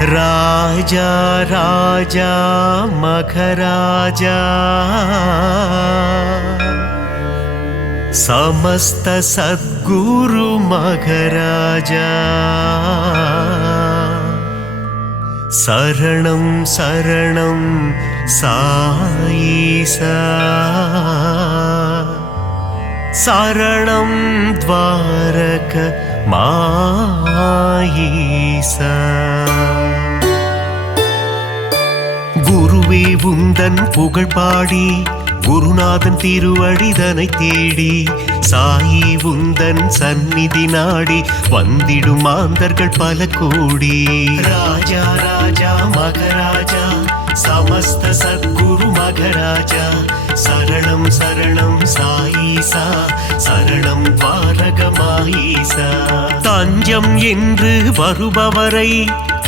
राजा राजा मखराजा समस्त सद्गुरु मखराजा शरणं शरणं साईसा शरणं द्वारक माईसा குருவே உந்தன் புகழ் பாடி குருநாதன் திருவடிதனை தேடி சாயி உந்தன் சந்நிதி நாடி வந்திடும் மாந்தர்கள் பல கோடி ராஜா ராஜா மகராஜா समस्त सद्गुरु मगराजा शरणं शरणं साईसा शरणं द्वारகமாயிசா தஞ்சம் என்று வருபவரை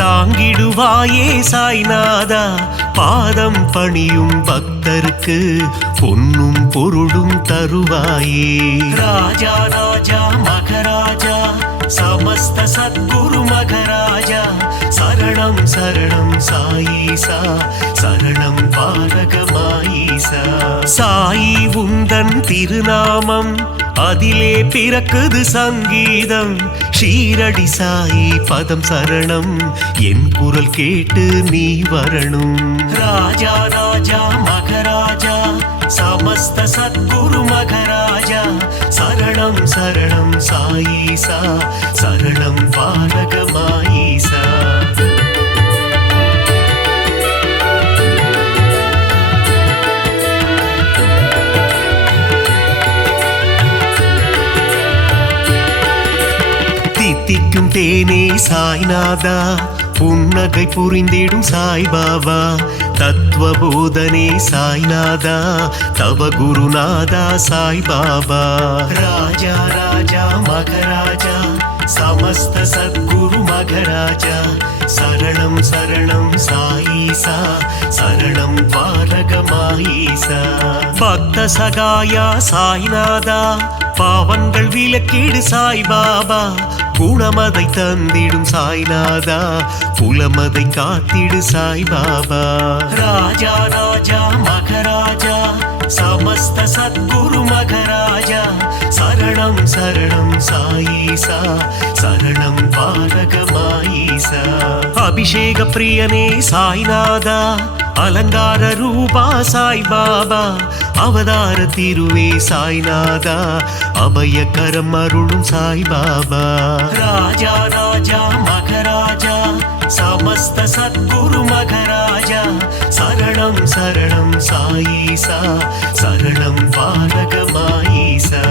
தாங்கிடுவாயே சாய்நாதா பாதம் பணியும் பக்தருக்கு பொன்னும் பொருளும் தருவாயே ராஜா ராஜா மகராஜா समस्त सद्गुरु मगराजा शरणं शरणं साईसा शरणं द्वारகமாயிசா சாயி உந்தன் திருநாமம் அதிலே பிறக்குது சங்கீதம் ஷீரடி சாயி பதம் சரணம் என் குரல் கேட்டு நீ வரணும் ராஜா ராஜா மகராஜா समस्त सद्गुरु मगराजा शरणं शरणं साईसा शरणं द्वारகமாயிசா தித்திக்கும் தேனே சாய்நாதா புன்னகை புரிந்திடும் சாய்பாபா தத்துவபோதனே சாய்நாதா தவ குருநாதா சாய்பாபா ராஜா ராஜா மகராஜா समस्त सद्गुरु मगराजा शरणं शरणं साईसा शरणं द्वारகமாயிசா பக்த சகாயா சாய்நாதா பாவங்கள் விலக்கிடு சாய்பாபா குணமதை தந்திடும் சாய்நாதா குலமதை காத்திடு சாய்பாபா ராஜா ராஜா மகராஜா समस्त सद्गुरु मगराजा शरणं शरणं साईसा शरणं द्वारகமாயிசா அபிஷேக பிரியனே சாய்நாதா அலங்கார ரூபா சாய்பாபா அவதார திருவே சாய்நாதா அபயகரம் அருளும் சாய்பாபா ராஜா ராஜா மகராஜா समस्त सद्गुरु मगराजा शरणं शरणं साईसा शरणं द्वारகமாயிசா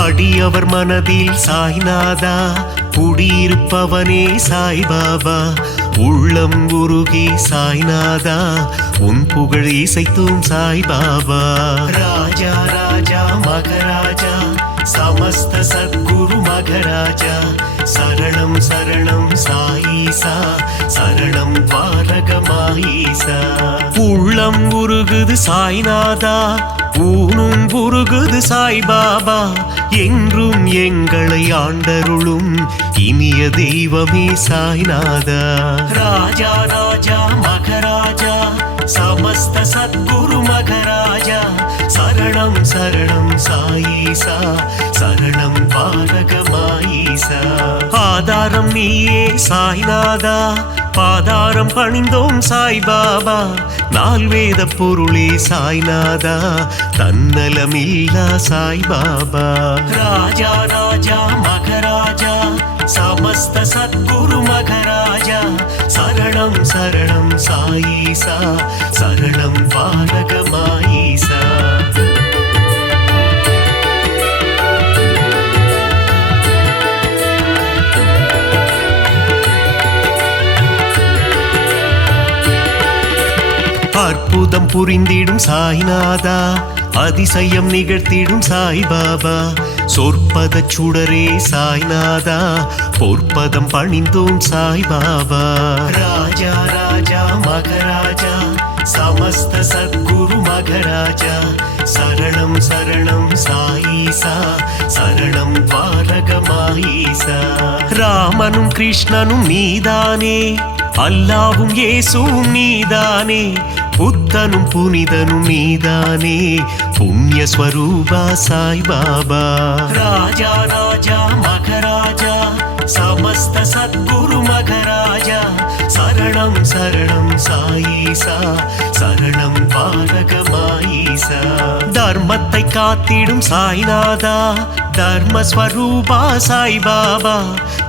அடியவர் மனதில் சாய்நாதா குடியிருப்பவனே சாய்பாபா உள்ளம் உருகி சாய்நாதா உன் புகழ் இசைத்தும் சாய்பாபா ராஜா ராஜா மகராஜா समस्त सद्गुरु मगराजा शरणं शरणं साईसा शरणं द्वारகமாயிசா உள்ளம் உருகுது சாய்நாதா ஊனும் உருகுது சாய்பாபா என்றும் எங்களை ஆண்டருளும் இனிய தெய்வமே சாய்நாதா ராஜா ராஜா மகராஜா समस्त सद्गुरु मगराजा शरणं शरणं साईसा शरणं द्वारகமாயிசா ஆதாரம் நீயே சாய்நாதா பாதாரம் பணிந்தோம் சாய்பாபா நால்வேத பொருளே சாய்நாதா தன்னலமில்லா சாய்பாபா ராஜா ராஜா மகராஜா समस्त सद्गुरु मगराजा शरणं शरणं साईसा शरणं द्वारகமாயிசா அற்புதம் புரிந்திடும் சாய்நாதா அதிசயம் நிகழ்த்திடும் சாய்பாபா சொற்பத சுடரே சாய்நாதா பொற்பதம் பணிந்தோம் சாய்பாபா ராஜா ராஜா மகராஜா समस्त सद्गुरु मघराजा शरणं शरणं साईसा शरणं द्वारकमाईसा ராமனும் கிருஷ்ணனும் நீதானே அல்லாவும் இயேசுவும் நீதானே புத்தனும் புனிதனும் நீதானே புண்ணிய ஸ்வரூபா சாய் பாபா ராஜா ராஜா மகராஜா समस्त सद्गुरु मघराजा शरणं शरणं साईसा शरणं द्वारकमाईसा தர்மத்தை காத்திடும் சாய்நாதா தர்மஸ்வரூபா சாய் பாபா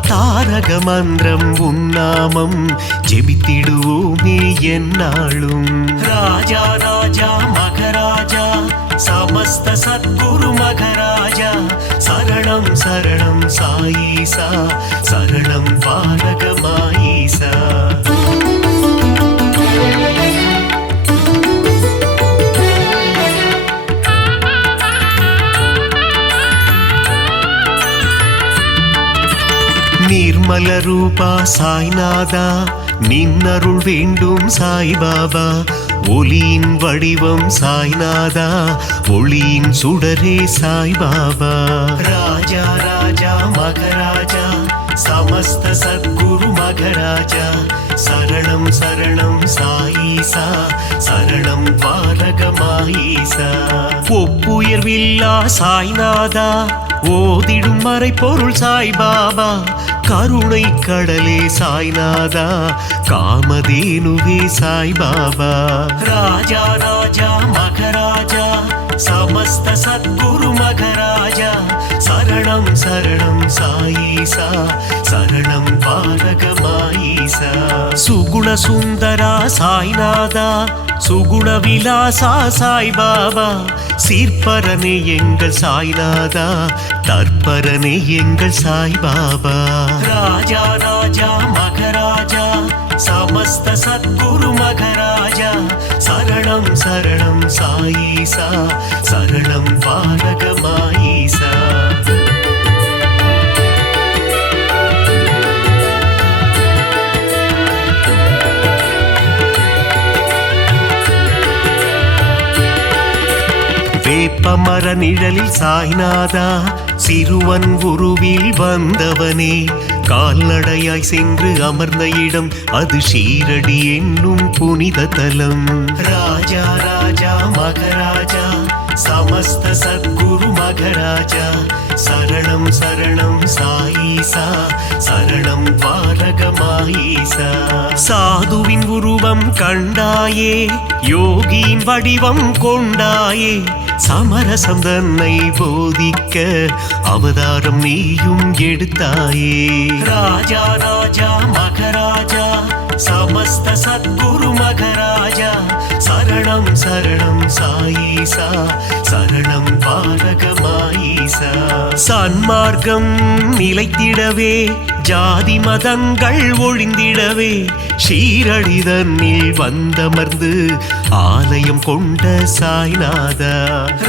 தாரக மந்திரம் உன்னாமம் ஜெபித்திடுவோமே என்னாலும் ராஜா ராஜா மகராஜா समस्त सद्गुरु मघराजा शरणं शरणं साईसा शरणं द्वारकमाईसा निर्मल रूपा साईनादा निन्नरुள் வேண்டும் சாய் பாபா ஒளியின் வடிவம் சாய்நாதா ஒளியின் சுடரே சாய் பாபா ராஜா ராஜா மகராஜா समस्त सद्गुरु मघराजा शरणं शरणं साईसा शरणं द्वारकमाईसा ஒப்புயர்வில்லா சாய்நாதா ஓதிடும் மறை பொருள் சாய் பாபா கருணை கடலே சாய்நாதா காமதேனுவே சாய் பாபா ராஜா ராஜா மகராஜா समस्त सद्गुरु मघराजा शरणं शरणं साईसा शरणं द्वारकमाईसा सुगुण सुंदरा साईनादा सुगुण विलासा साई बाबा சீர்பரனே எங்கள் சாய்நாதா தற்பரனே எங்கள் சாய் பாபா ராஜா ராஜா மகராஜா समस्त सद्गुरु मघराजा शरणं शरणं साईसा शरणं द्वारकमाईसा வேப்பமர நிழலில் சாய்நாதா சிறுவன் உருவில் வந்தவனே கால்நடையாய் சென்று அமர்ந்த இடம் அது ஷீரடி என்னும் புனித தலம் ராஜா ராஜா மகராஜா समस्त सद्गुरु मघराजा शरणं शरणं साईसा शरणं द्वारकमाईसा சாதுவின் உருவம் கண்டாயே யோகியின் வடிவம் கொண்டாயே சமரசம் தன்னை போதிக்க அவதாரம் நீயும் எடுத்தாயே ராஜா ராஜா மகராஜா समस्त सद्गुरु मघराजा शरणं शरणं साईसा शरणं द्वारकमाईसा சன்மார்க்கம் நிலைத்திடவே ஜாதி மதங்கள் ஒழிந்திடவே ஷீரடி தன்னில் வந்தமர்ந்து ஆலயம் கொண்ட சாய்நாதா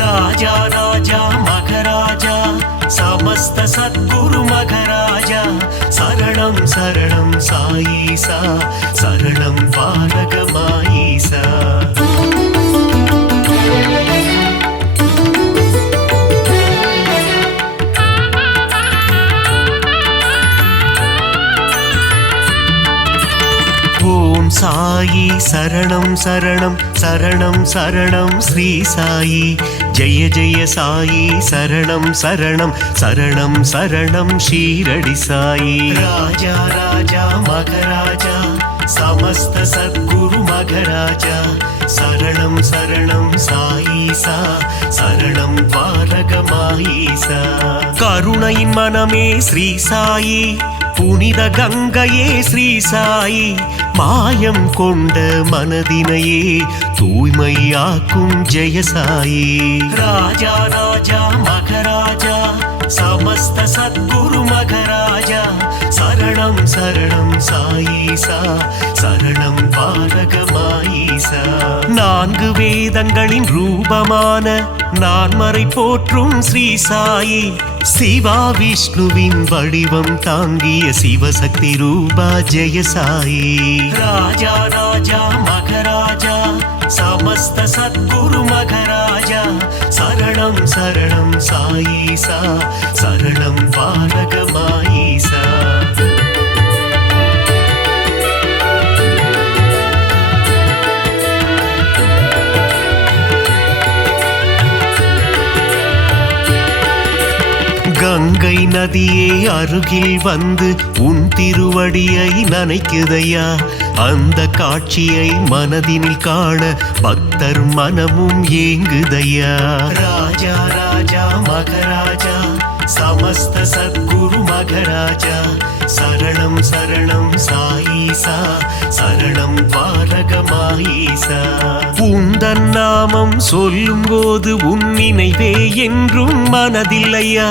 ராஜா ராஜா மகராஜா समस्त सद्गुरु मघराजा शरणं शरणं साईसा शरणं द्वारकमाईसा ஓம் சாயி சரணம் சரணம் சரணம் சரணம் ஸ்ரீ சாயி ஜெய ஜெய சாயி சரணம் சரணம் சரணம் சரணம் ஷீரடி சாயி ராஜா ராஜா மகராஜா समस्त सद्गुरु मघराजा शरणं शरणं साईसा शरणं द्वारकमाईसा கருணையின் மனமே ஸ்ரீ சாயி புனித கங்கையே ஸ்ரீ சாயி மாயம் கொண்ட மனதினையே தூய்மையாக்கும் ஜெய சாயி ராஜா ராஜா மகராஜா समस्त सद्गुरु मघराजा शरणं शरणं साईसा शरणं द्वारकमाईसा நான்கு வேதங்களின் ரூபமான நான்மறை போற்றும் ஸ்ரீ சாயி சிவா விஷ்ணுவின் வடிவம் தாங்கிய சிவசக்தி ரூபா ஜெய சாயி ராஜா ராஜா மகராஜா समस्त सद्गुरु मघराजा शरणं शरणं साईसा शरणं पालकमाईसा கங்கை நதியே அருகில் வந்து உன் திருவடியை நனைக்குதையா அந்த காட்சியை மனதினில் காண பக்தர் மனமும் ஏங்குதையா ராஜா ராஜா மகராஜா समस्त सद्गुरु मघराजा शरणं शरणं साईसा शरणं பாலகமாயிசா உந்தன் நாமம் சொல்லும்போது உன் நினைவே என்றும் மனதில்லையா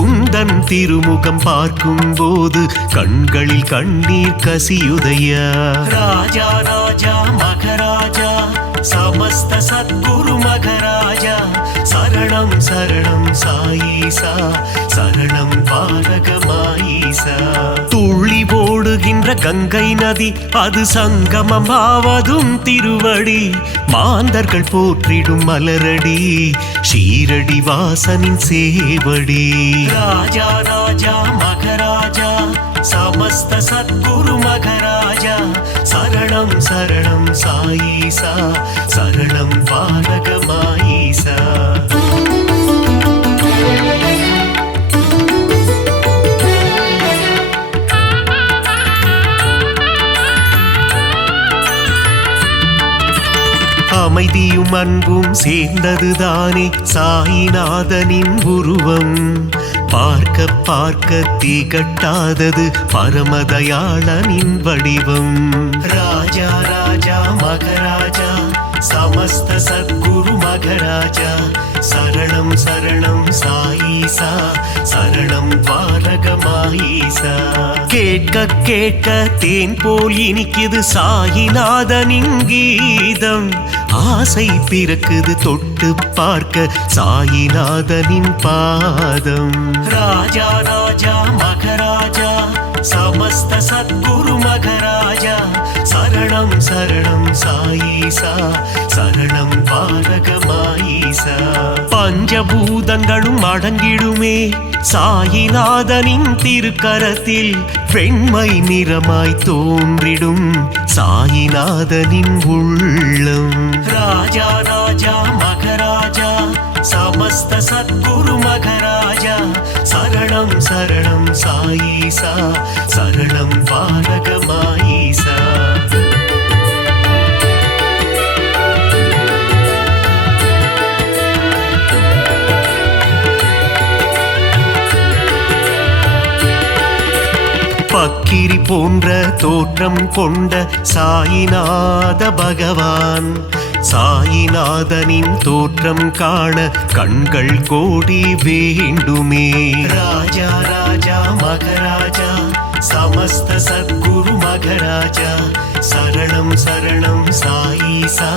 உந்தன் திருமுகம் பார்க்கும் போது கண்களில் கண்ணீர் கசியுதையா ராஜா ராஜா மகராஜா समस्त सद्गुरु मघराजा शरणं शरणं साईसा शरणं பாலகமாயிசா துள்ளி ஓடுகின்ற கங்கை நதி அது சங்கமம் ஆவதும் திருவடி மாந்தர்கள் போற்றிடும் மலரடி ஷீரடி வாசனின் சேவடி ராஜா ராஜா மகராஜா समस्त सद्गुरु मघराजा शरणं शरणं साईसा शरणं पालकमाईसा அமைதியும் அன்பும் சேர்ந்ததுதானே சாயிநாதனின் உருவம் பார்க்க பார்க்க திகட்டாதது பரமதயாளனின் வடிவம் ராஜா ராஜா மகராஜா समस्त सद्गुरु मघराजा शरणं शरणं साईसा शरणं பாலகமாயிசா கேட்க கேட்க தேன் போல் இனிக்குது சாயிநாதனின் கீதம் ஆசை பிறக்குது தொட்டு பார்க்க சாயிநாதனின் பாதம் ராஜா ராஜா மகராஜா समस्त सद्गुरु मघराजा शरणं शरणं साईसा शरणं பாலகமாயிசா பஞ்சபூதங்களும் அடங்கிடுமே சாயிநாதனின் திருக்கரத்தில் வெண்மை நிறமாய் தோன்றிடும் சாயிநாதனின் உள்ளம் ராஜா ராஜா மகராஜா समस्त सद्गुरु मघराजा शरणं शरणं साईसा शरणं பாலகமாயிசா பக்கிரி போன்ற தோற்றம் கொண்ட சாயிநாத பகவான் சாயிநாதனின் தோற்றம் காண கண்கள் கோடி வேண்டுமே ராஜா ராஜா மகராஜா समस्त सद्गुरु मघराजा शरणं शरणं साईसा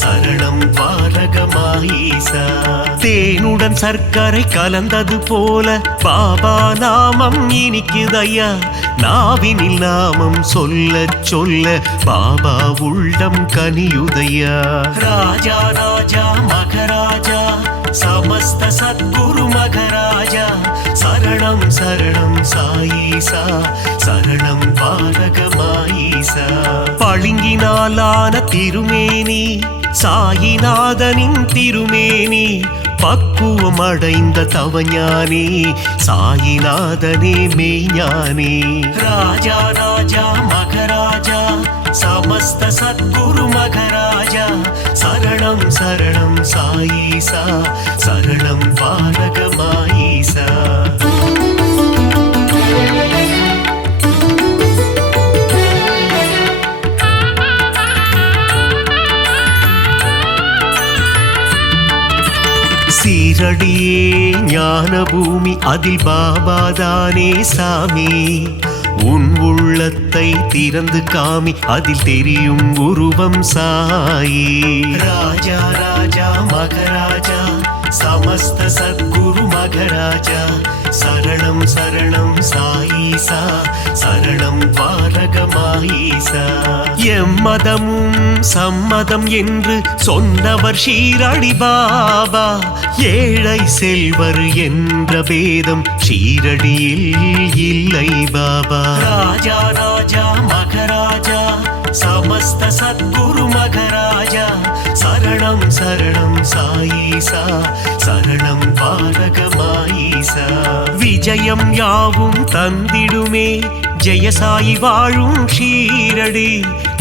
शरणं பாலகமாயிசா தேனுடன் சர்க்கரை கலந்தது போல பாபா நாமம் இனிக்குதையா நாவினில் நாமம் சொல்ல சொல்ல பாபா உள்ளம் கனியுதையா ராஜா ராஜா மகராஜா समस्त सद्गुरु मघराजा शरणं शरणं साईसा शरणं பாலகமாயிசா பளிங்கினாலான திருமேனி சாயிநாதனின் திருமேனி பக்குவம் அடைந்த தவஞானி சாயிநாதனே மெய்ஞானி ராஜா ராஜா மகராஜா समस्त सद्गुरु मघराजा शरणं शरणं साईसा शरणं பாலகமாயிசா சீரடியே ஞான பூமி அதில் பாபாதானே சாமி உன் உள்ளத்தை திறந்து காமி அதில் தெரியும் உருவம் சாயி ராஜா ராஜா மகராஜா समस्त सद्गुरु मघराजा சரணம் சரணம் சாயீசா சரணம் பாரகமாயீசா எம்மதமும் சம்மதம் என்று சொன்னவர் ஷீரடி பாபா ஏழை செல்வர் என்ற பேதம் ஷீரடியில் இல்லை பாபா ராஜா ராஜா மகராஜா சமஸ்த சத்குரு மகராஜா சரணம் சரணம் சாயீசா சரணம் பாரகமாயீசா விஜயம் யாவும் தந்திடுமே ஜெயசாயி வாழும் ஷீரடி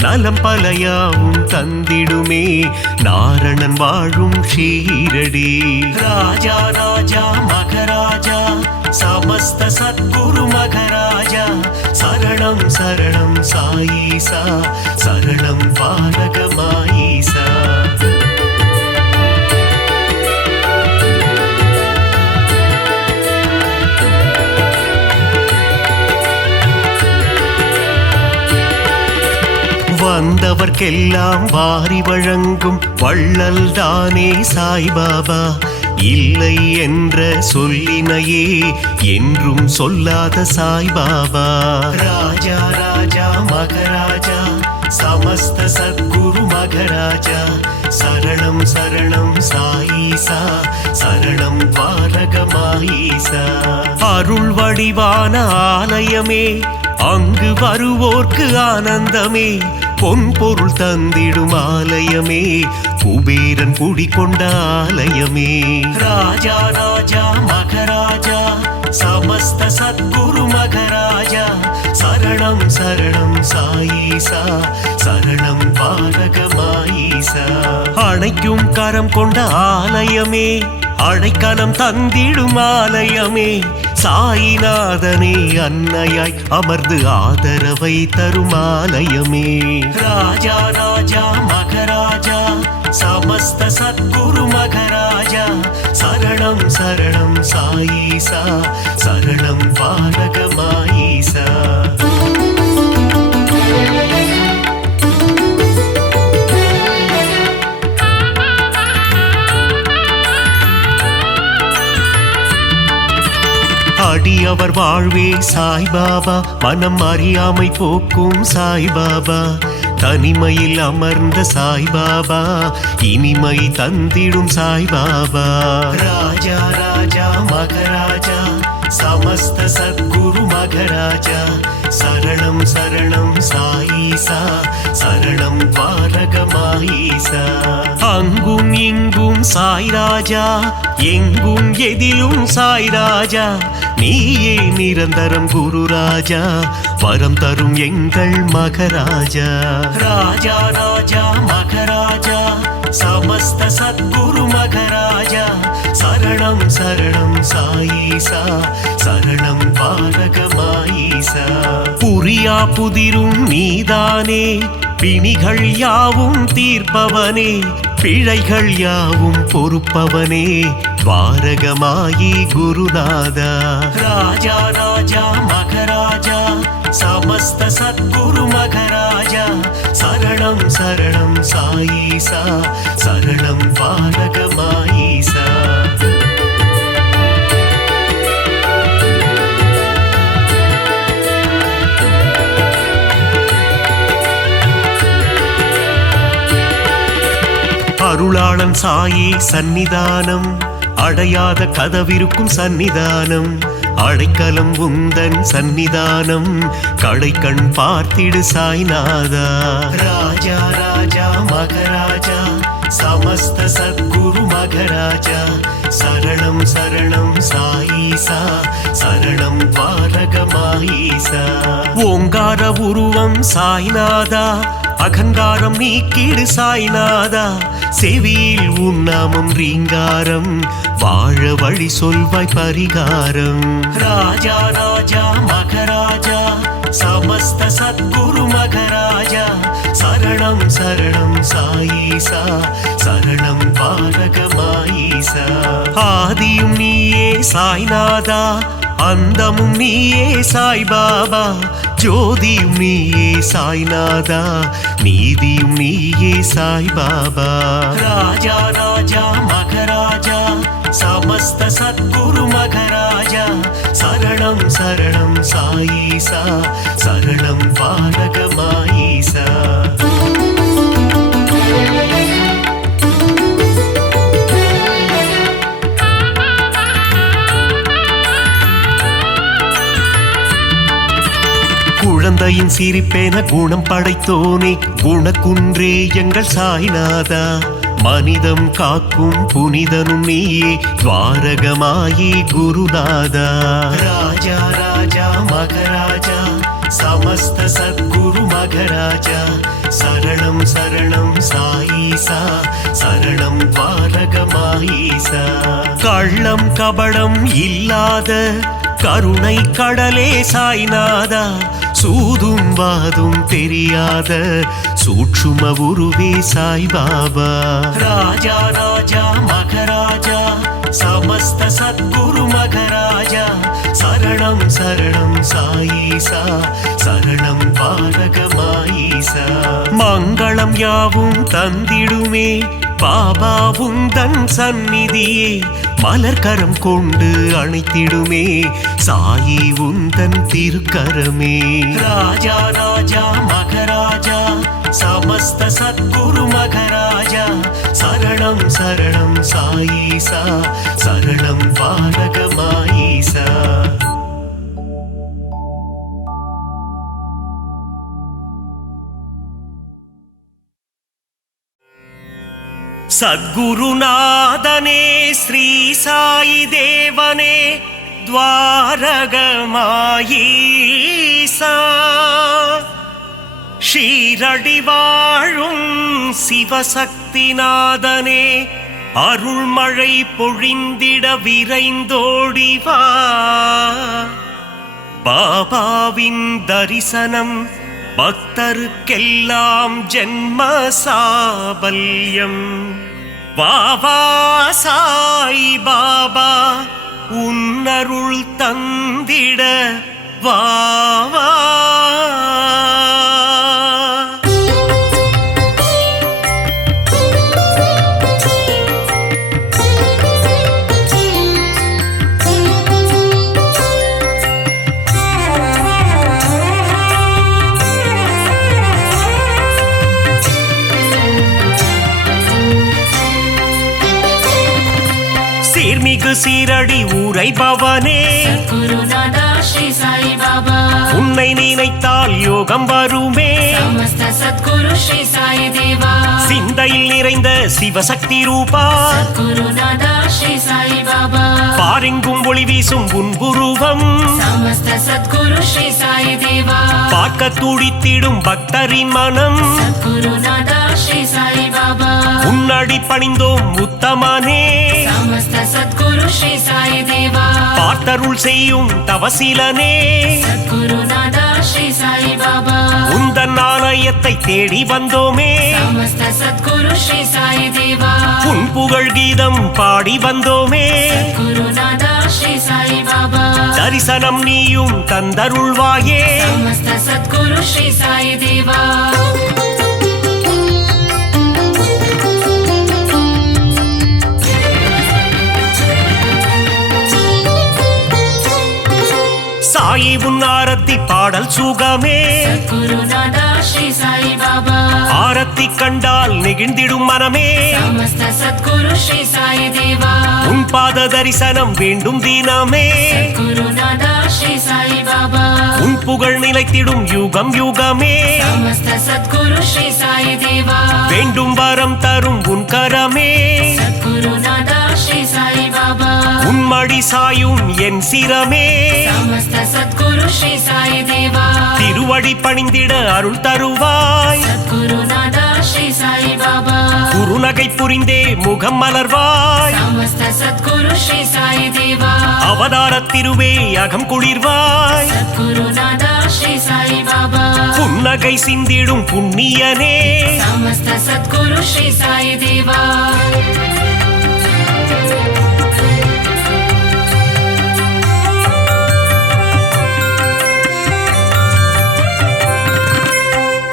நலம் பலயாவும் தந்திடுமே நாரணன் வாழும் ஷீரடி ராஜா ராஜா மகராஜா சமஸ்த சத்குரு மகராஜா சரணம் சரணம் சாயீசா சரணம் பாரகமாயீசா வந்தவர்க்கெல்லாம் வாரி வழங்கும் வள்ளல் தானே சாய்பாபா இல்லை என்ற சொல்லினையே என்றும் சொல்லாத சாய்பாபா ராஜா ராஜா மகராஜா சமஸ்த சத்குரு மகராஜா சரணம் சரணம் சாயீசா சரணம் பாரகமாயீசா அருள் வடிவான ஆலயமே அங்கு வருவோர்க்கு ஆனந்தமே பொன் பொருள் தந்திடும் ஆலயமே குபேரன் குடிகொண்ட ஆலயமே ராஜா ராஜா மகராஜா சமஸ்த சத்குரு மகராஜா சரணம் சரணம் சாயீசா சரணம் பாரகமாயீசா அணைக்கும் கரம் கொண்ட ஆலயமே அடைக்கலம் தந்திடும் ஆலயமே சாயிநாதனே அன்னையாய் அமர்ந்து ஆதரவை தரும் ஆலயமே ராஜா ராஜா மகராஜா சமஸ்த சத்குரு மகராஜா சரணம் சரணம் சாயீசா சரணம் பாரகமாயீசா அடியவர் வாழ்வே சாய்பாபா மனம் அறியாமை போக்கும் சாய்பாபா தனிமையில் அமர்ந்த சாய்பாபா இனிமை தந்திடும் சாய்பாபா ராஜா ராஜா மகராஜா சமஸ்த சத்குரு மகராஜா சரணம் சரணம் சாயீசா சரணம் பாரகமாயீசா அங்கும் இங்கும் சாய்ராஜா எங்கும் எதிலும் சாய்ராஜா நீயே நிரந்தரம் குரு ராஜா வரம் தரும் எங்கள் மகராஜா ராஜா ராஜா மகராஜா சமஸ்த சத்குரு மகராஜா சரணம் சரணம் சாயீசா சரணம் பாரகமாயீசா புரியா புதிரும் நீதானே பிணிகள் யாவும் தீர்ப்பவனே பிழைகள் யாவும் பொறுப்பவனே துவாரகமாயி குருநாதா ராஜா ராஜா மகராஜா சமஸ்த சத்குரு மகராஜா சரணம் சரணம் சாயீசா சரணம் பாரகமாயீசா அருளாளன் சாயி சந்நிதானம் அடையாத கதவிருக்கும் சந்நிதானம் அடைக்கலம் உந்தன் சந்நிதானம் கடைக்கண் பார்த்திடு சாய்நாதா ராஜா ராஜா மகராஜா சமஸ்த சத்குரு மகராஜா சரணம் சரணம் சாயீசா சரணம் பாரகமாயீசா ஓங்கார உருவம் சாய்நாதா அகங்காரம் நீக்கிடு சாய்நாதா செவியில் உன்னாமம் ரீங்காரம் வாழ வழி சொல்வாய் பரிகாரம் ராஜா ராஜா மகராஜா சமஸ்த சத்குரு மகராஜா சரணம் சரணம் சாயீசா சரணம் பாரகமாயீசா ஆதியும் நீயே சாய்நாதா அந்தமும் நீயே சாய்பாபா ஜோதியும் நீயே சாய்நாதா நீதியும் நீயே சாய்பாபா ராஜா ராஜா மகராஜா समस्त सद्गुरु मघराजा शरणं शरणं साईसा शरणं पालक माईसा குழந்தையின் சிரிப்பேன குணம் படைத்தோனே குணக்குன்றே எங்கள் சாய்நாதா மனிதம் காக்கும் புனிதனும் நீயே துவாரகமாயி குருநாதா ராஜா ராஜா மகராஜா समस्त सद्गुरु मघराजा शरणं शरणं साईसा शरणं पालक माईसा कள்ளம் கபடம் இல்லாத கருணை கடலே சாய்நாதா சூதும் வாதும் தெரியாத சூட்சும உருவே சாய்பாபா ராஜா ராஜா மகராஜா समस्त सद्गुरु मघराजा शरणं शरणं साईसा शरणं पालक माईसा மங்களம் யாவும் தந்திடுமே பாபா உந்தன் சந்நிதியே மலர்கரம் கொண்டு அணைத்திடுமே சாயி உந்தன் திருக்கரமே ராஜா ராஜா மகராஜா समस्त सद्गुरु मघराजा शरणं शरणं साईसा शरणं पालक माईसा सद्गुरुनादने श्री साई देवने द्वारगमायीसा ஷீரடி வாழும் சிவசக்திநாதனே அருள்மழை பொழிந்திட விரைந்தோடிவா பாபாவின் தரிசனம் பக்தருக்கெல்லாம் ஜென்ம சாபல்யம் வாவா சாய் பாபா உன்னருள் தந்திட வாவா சீர்மிகு சீரடி உரைபவனே குருநாதா ஸ்ரீ சாய் பாபா உன்னை நினைத்தால் யோகம் வருமே समस्त सद्गुरु श्री साई देवा சிந்தையில் நிறைந்த சிவசக்தி ரூபா குருநாதா ஸ்ரீ சாய் பாபா பாரெங்கும் ஒளி வீசும் உன் உருவம் समस्त सद्गुरु श्री साई देवा பார்க்க துடித்திடும் பக்தரின் மனம் குருநாதா ஸ்ரீ சாய் பாபா உன்னடி பணிந்தோம் உத்தமனே समस्त सद्गुरु श्री साई देवा பார்த்தருள் செய்யும் தவசீலனே குருநாதா ஸ்ரீ சாய் பாபா உந்தன் ஆலயத்தை தேடி வந்தோமே समस्त सद्गुरु श्री साई देवा உன் புகழ் கீதம் பாடி வந்தோமே குருநாதா ஸ்ரீ சாய் பாபா தரிசனம் நீயும் தந்தருள்வாயே समस्त सद्गुरु श्री साई देवा சாயி உன் ஆரத்தி பாடல் சுகமே குருநாதா ஸ்ரீ சாய் பாபா ஆரத்தி கண்டால் நெகிழ்ந்திடும் மனமே समस्त सद्गुरु श्री साई देवा உன் பாத தரிசனம் வேண்டும் தினமே குருநாதா ஸ்ரீ சாய் பாபா உன் புகழ் நிலைத்திடும் யுகம் யுகமே समस्त सद्गुरु श्री साई देवा வேண்டும் வரம் தரும் உன் கரமே குருநாதா ஸ்ரீ சாய் பாபா உன் மடி சாயும் என் சிரமே समस्त सद्गुरु श्री साई देवा திருவடி பணிந்திட அருள் தருவாய் குருநாதா ஸ்ரீ சாய் பாபா குருநகை புரிந்தே முகம் மலர்வாய் समस्त सद्गुरु श्री साई देवा அவதார திருவே அகம் குளிர்வாய் குருநாதா ஸ்ரீ சாய் பாபா புன்னகை சிந்திடும் புண்ணியனே समस्त सद्गुरु श्री साई देवा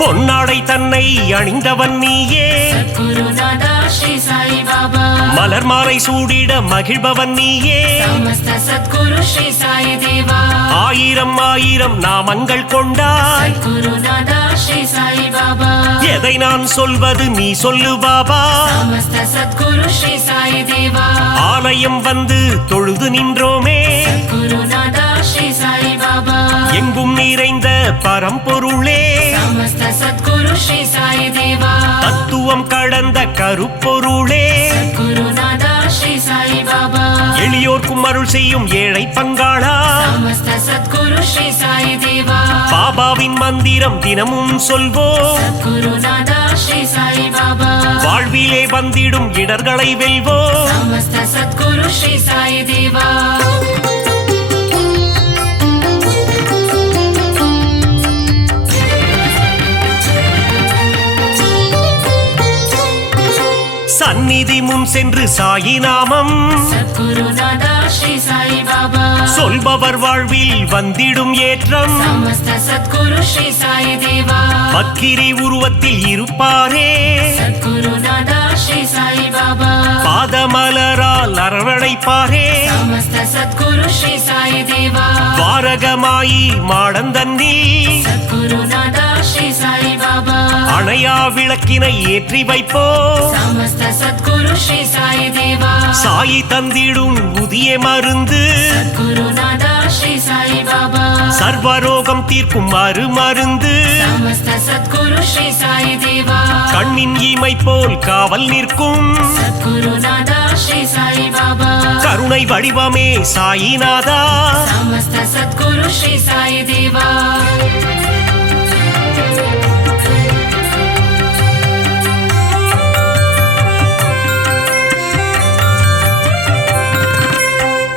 பொன்னாடை தன்னை அணிந்தவன் நீயே சத்குருநாதா ஸ்ரீ சாய் பாபா மலர் மாலை சூடிட மகிழ்பவன் நீயே சமஸ்த சத்குரு ஸ்ரீ சாய் தேவா ஆயிரம் ஆயிரம் நாமங்கள் கொண்டாய் சத்குருநாதா ஸ்ரீ சாய் பாபா எதை நான் சொல்வது நீ சொல்லு பாபா சமஸ்த சத்குரு ஸ்ரீ சாய் தேவா ஆலயம் வந்து தொழுது நின்றோமே குருநாதா ஸ்ரீ சாய் பாபா எங்கும் நிறைந்த பரம்பொருளே சமஸ்த சத்குரு ஸ்ரீ சாய் தேவா தத்துவம் கடந்த கருப்பொருளே குருநாதா ஸ்ரீ சாய் பாபா எளியோர்க்கும் அருள் செய்யும் ஏழை பங்காளா சமஸ்த சத்குரு ஸ்ரீ சாய் தேவா பாபாவின் மந்திரம் தினமும் சொல்வோம் குருநாதா ஸ்ரீ சாய் பாபா வாழ்விலே வந்திடும் இடர்களை வெல்வோம் சமஸ்த சத்குரு ஸ்ரீ சாய் தேவா சந்நிதி முன் சென்று சாயி நாமம் சத்குருநாதா ஸ்ரீ சாய் பாபா சொல்பவர் வாழ்வில் வந்திடும் ஏற்றம் சமஸ்த சத்குரு ஸ்ரீ சாய் தேவா பக்கிரி உருவத்தில் இருப்பாரே சத்குருநாதா ஸ்ரீ சாய் பாபா பாதமலரால் அரவணைப்பாரே சமஸ்த சத்குரு ஸ்ரீ சாய் தேவா வாரகமாயி மாடந்தன்னில் சத்குருநாதா ஸ்ரீ சாய் பாபா அணையா விளக்கினை ஏற்றி வைப்போ சமஸ்த சத்குரு ஸ்ரீ சாய் தேவா சாயி தந்திடும் புதிய மருந்து குருநாதா ஸ்ரீ சாய் பாபா சர்வரோகம் தீர்க்கும் மருந்து சமஸ்த சத்குரு ஸ்ரீ சாய் தேவா கண்ணின் இமை போல் காவல் நிற்கும் குருநாதா ஸ்ரீ சாய் பாபா கருணை வடிவமே சாயிநாதா சமஸ்த சத்குரு ஸ்ரீ சாய் தேவா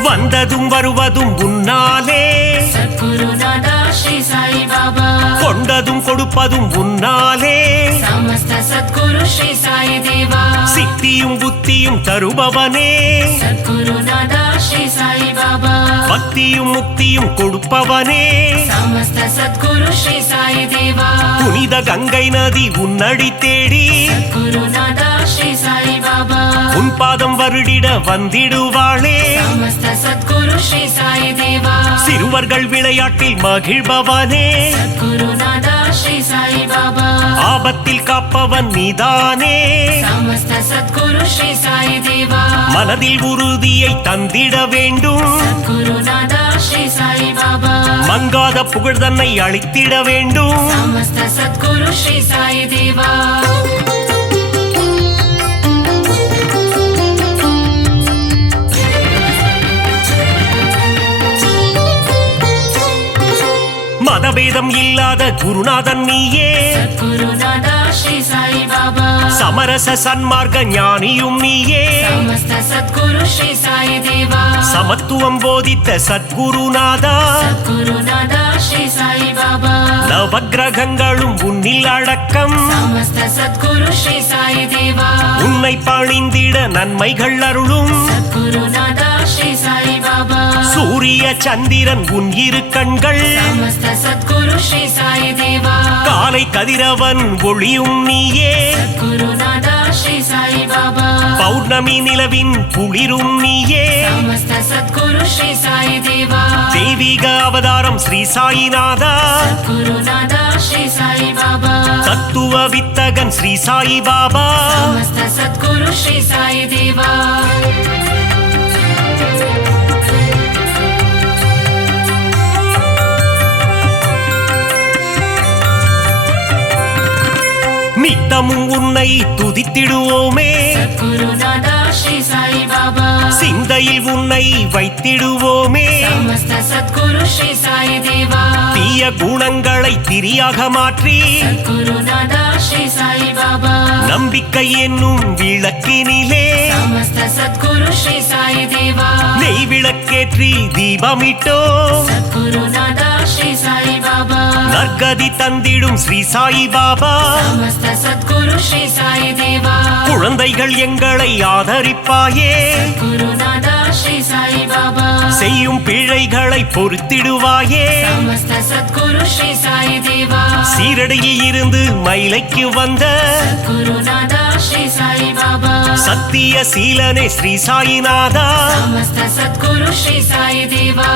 வந்ததும் வருவதும் உன்னாலே சத்குருநாதா ஸ்ரீ சாய் பாபா கொண்டதும் கொடுப்பதும் உன்னாலே சமஸ்த சத்குரு ஸ்ரீ சாய் தேவா சித்தியும் புத்தியும் தருபவனே சத்குருநாதா ஸ்ரீ சாய் பாபா பக்தியும் முக்தியும் கொடுப்பவனே சமஸ்த சத்குரு ஸ்ரீ சாய் தேவா புனித கங்கை நதி உன்னடி தேடி குருநாதா ஸ்ரீ சாய் பாபா உன் பாதம் வருடிட வந்திடுவாளே சமஸ்த சத்குரு ஸ்ரீ சாய் தேவா சிறுவர்கள் விளையாட்டில் மகிழ்பவனே குருநாதா ஸ்ரீ சாய் பாபா ஆபத்தில் காப்பவன் நீதானே சமஸ்த சத்குரு ஸ்ரீ சாய் தேவா மனதில் உறுதியை தந்திட வேண்டும் குருநாதா ஸ்ரீ சாய் பாபா மங்காத புகழ் தன்னை அளித்திட வேண்டும் சமஸ்த சத்குரு ஸ்ரீ சாய் தேவா மதபேதம் இல்லாத குருநாதன் நீயே குருநாதா ஸ்ரீ சாய் பாபா சமரச சன்மார்க்க ஞானியும் நீயே சமஸ்த சத்குரு ஸ்ரீ சாய் தேவா சமத்துவம் போதித்த சத்குருநாதா குருநாதா ஸ்ரீ சாய் பாபா நவக்கிரகங்களும் உன்னில் அடக்கம் சமஸ்த சத்குரு ஸ்ரீ சாய் தேவா உன்னை பணிந்திட நன்மைகள் அருளும் குருநாதா ஸ்ரீ சாய் பாபா சூரிய சந்திரன் உன் இரு கண்கள் சமஸ்த சத்குரு ஸ்ரீ சாய் தேவா காலை கதிரவன் ஒளியும் நீயே குருநாதா ஸ்ரீ சாய் பாபா பௌர்ணமி நிலவின் குளிரும் நீயே சமஸ்த சத்குரு ஸ்ரீ சாய் தேவா தெய்வீக அவதாரம் ஸ்ரீ சாயிநாதா குருநாதா ஸ்ரீ சாய் பாபா தத்துவ வித்தகன் ஸ்ரீ சாயி பாபா சமஸ்த சத்குரு ஸ்ரீ சாய் தேவா நித்தமும் உன்னை துதித்திடுவோமே குருநாதா ஸ்ரீ சாய் பாபா சிந்தையில் உன்னை வைத்திடுவோமே சமஸ்த சத்குரு ஸ்ரீ சாய் தேவா தீய குணங்களை திரியாக மாற்றி குருநாதா ஸ்ரீ சாய் பாபா நம்பிக்கை என்னும் விளக்கினிலே சமஸ்த சத்குரு ஸ்ரீ சாய் தேவா நெய் விளக்கேற்றி தீபமிட்டோ குருநாதா ஸ்ரீ சாய் பாபா நற்கதி தந்திடும் ஸ்ரீ சாயி பாபா சமஸ்த சத்குரு ஸ்ரீ சாய் தேவா குழந்தைகள் எங்களை ஆதரிப்பாயே குருநாதா ஸ்ரீ சாய் பாபா செய்யும் பிழைகளை பொறுத்திடுவாயே சமஸ்த சத்குரு ஸ்ரீ சாய் தேவா சீரடியில் இருந்து மயிலைக்கு வந்த குருநாதா ஸ்ரீ சாய் பாபா சத்திய சீலனே ஸ்ரீ சாயிநாதா சமஸ்த சத்குரு ஸ்ரீ சாய் தேவா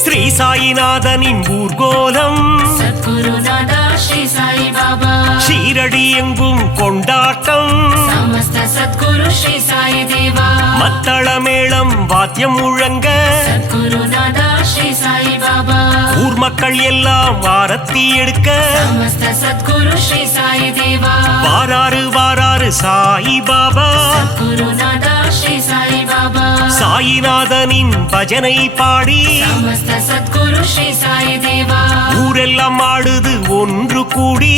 ஸ்ரீ சாயிநாதனின் ஊர்கோலம் சத்குருநாதா ஸ்ரீ சாய் பாபா ஷீரடி எங்கும் கொண்டாட்டம் சமஸ்த சத்குரு ஸ்ரீ சாய் தேவா மத்தள மேளம் வாத்தியம் முழங்க சத்குருநாதா ஸ்ரீ சாய் பாபா ஊர் மக்கள் எல்லாம் ஆரத்தி எடுக்க சமஸ்த சத்குரு ஸ்ரீ சாய் தேவா வாராறு வாராறு சாயி பாபா குருநாதா ஸ்ரீ சாய் பாபா சாயிநாதனின் பஜனை பாடி சமஸ்த சத்குரு ஸ்ரீ சாய் தேவா ஊரெல்லாம் ஆடுது ஒன்று கூடி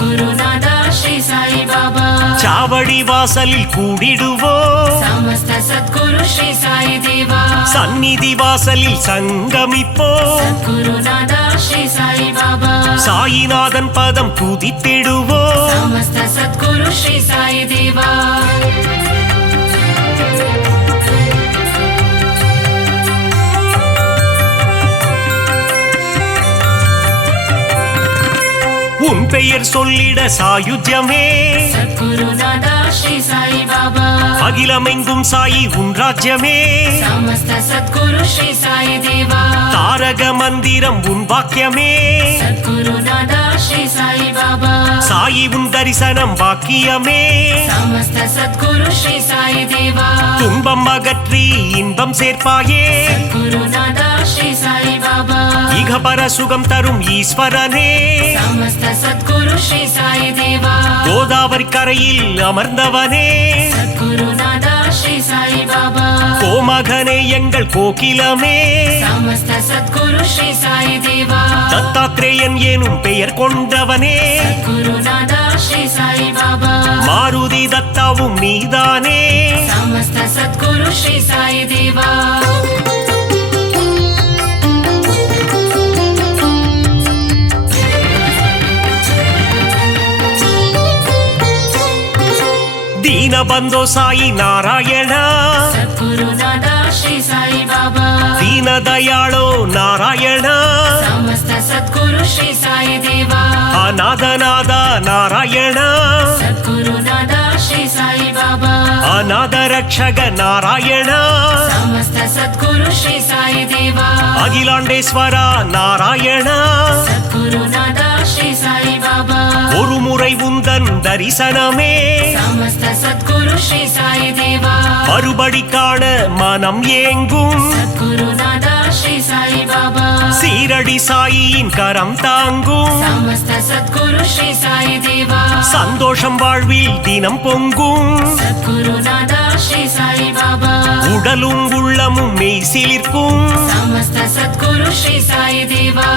குருநாதா ஸ்ரீ சாய் பாபா சாவடி வாசலில் கூடிடுவோம் சமஸ்த சத்குரு ஸ்ரீ சாய் தேவா சந்நிதி வாசலில் சங்கமிப்போம் குருநாதா ஸ்ரீ சாய் பாபா சாயிநாதன் பதம் துதித்திடுவோம் சமஸ்த சத்குரு ஸ்ரீ சாய் தேவா உன் பெயர் சொல்லிட சாயுஜ்யமே சத்குருநாதா ஸ்ரீ சாய் பாபா அகிலமெங்கும் சாயி உன் ராஜ்யமே சமஸ்த சத்குரு ஸ்ரீ சாய் தேவா தாரக மந்திரம் உன் வாக்கியமே சத்குருநாதா ஸ்ரீ சாய் பாபா சாயி உன் தரிசனம் வாக்கியமே சமஸ்த சத்குரு ஸ்ரீ சாய் தேவா துன்பம் அகற்றி இன்பம் சேர்ப்பாயே குருநாதா ஸ்ரீ சாய் பாபா இகபர சுகம் தரும் ஈஸ்வரனே சமஸ்த சத்குரு ஸ்ரீ சாய் தேவா கோதாவரி கரையில் அமர்ந்தவனே குருநாதா ஸ்ரீ சாய் பாபா கோமகனே எங்கள் கோகிலமே சமஸ்த சத்குரு ஸ்ரீ சாய் தேவா தத்தாத்ரேயன் எனும் பெயர் கொண்டவனே குருநாதா ஸ்ரீ சாய் பாபா மாருதி தத்தாவும் நீதானே சமஸ்த சத்குரு ஸ்ரீ சாய் தேவா ದೀನಬಂಧೋ ಸಾಯಿ ನಾರಾಯಣ ಸದ್ಗುರುನಾಥ ಶ್ರೀ ಸಾಯಿ ಬಾಬಾ ದೀನದಯಾಳೋ ನಾರಾಯಣ ಸಮಸ್ತ ಸದ್ಗುರು ಶ್ರೀ ಸಾಯಿ ದೇವ ಅನಾಥನಾದ ನಾರಾಯಣ ಸದ್ಗುರುನಾಥ ಶ್ರೀ ಸಾಯಿ ಬಾಬಾ ಅನಾಥ ರಕ್ಷಕ ನಾರಾಯಣ ಸಮಸ್ತ ಸದ್ಗುರು ಶ್ರೀ ಸಾಯಿ ದೇವ அகிலாண்டேஸ்வர நாராயண சத்குருநாத ஸ்ரீ சாய் பாபா ஒரு முறை உந்தன் தரிசனமே சமஸ்த சத்குரு ஸ்ரீ சாய் தேவா மறுபடி காண மனம் ஏங்கும் சத்குருநாத ஸ்ரீ சாய் பாபா சீரடி சாயின் கரம் தாங்கும் சமஸ்த சத்குரு ஸ்ரீ சாய் தேவா சந்தோஷம் வாழ்வில் தினம் பொங்கும் சத்குருநாத ஸ்ரீ சாய் பாபா உடலும் உள்ளமும் மெய் சிலிர்க்கும் சமஸ்த சத்குரு ஸ்ரீ சாய் தேவா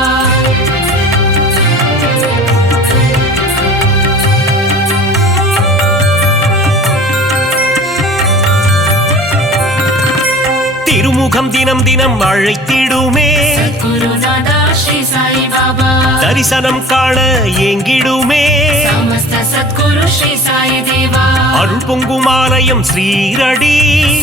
திருமுகம் தினம் தினம் அழைத்திடுமே சத்குருநாத ஸ்ரீ சாய் பாபா தரிசனம் காண ஏங்கிடுமே சமஸ்த சத்குரு ஸ்ரீ சாய் தேவா அருள் பொங்கும் ஆலயம் ஸ்ரீரடி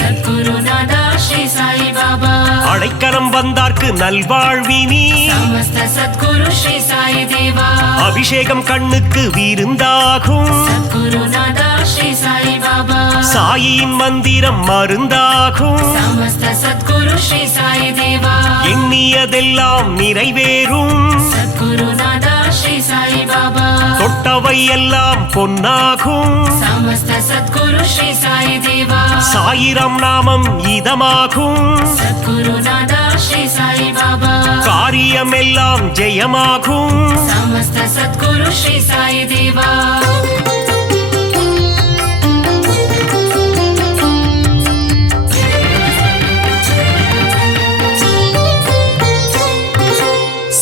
சத்குருநாத ஸ்ரீ சாய் பாபா அடைக்கலம் வந்தார்க்கு நல்வாழ்வினி சமஸ்த சத்குரு ஸ்ரீ சாய் தேவா அபிஷேகம் கண்ணுக்கு விருந்தாகும் சத்குருநாத ஸ்ரீ சாய் பாபா சாயின் மந்திரம் மருந்தாகும் சமஸ்த சத்குரு ஸ்ரீ சாய் தேவா எண்ணியதெல்லாம் நிறைவேறும் சத்குருநாத ஸ்ரீ சாய் பாபா தொட்டவை எல்லாம் பொன்னாகும் சமஸ்த சத்குரு ஸ்ரீ சாய் தேவா சாயிரம் நாமம் இதமாகும் சத்குருநாத ஸ்ரீ சாய் பாபா காரியம் எல்லாம் ஜெயமாகும் சமஸ்த சத்குரு ஸ்ரீ சாய் தேவா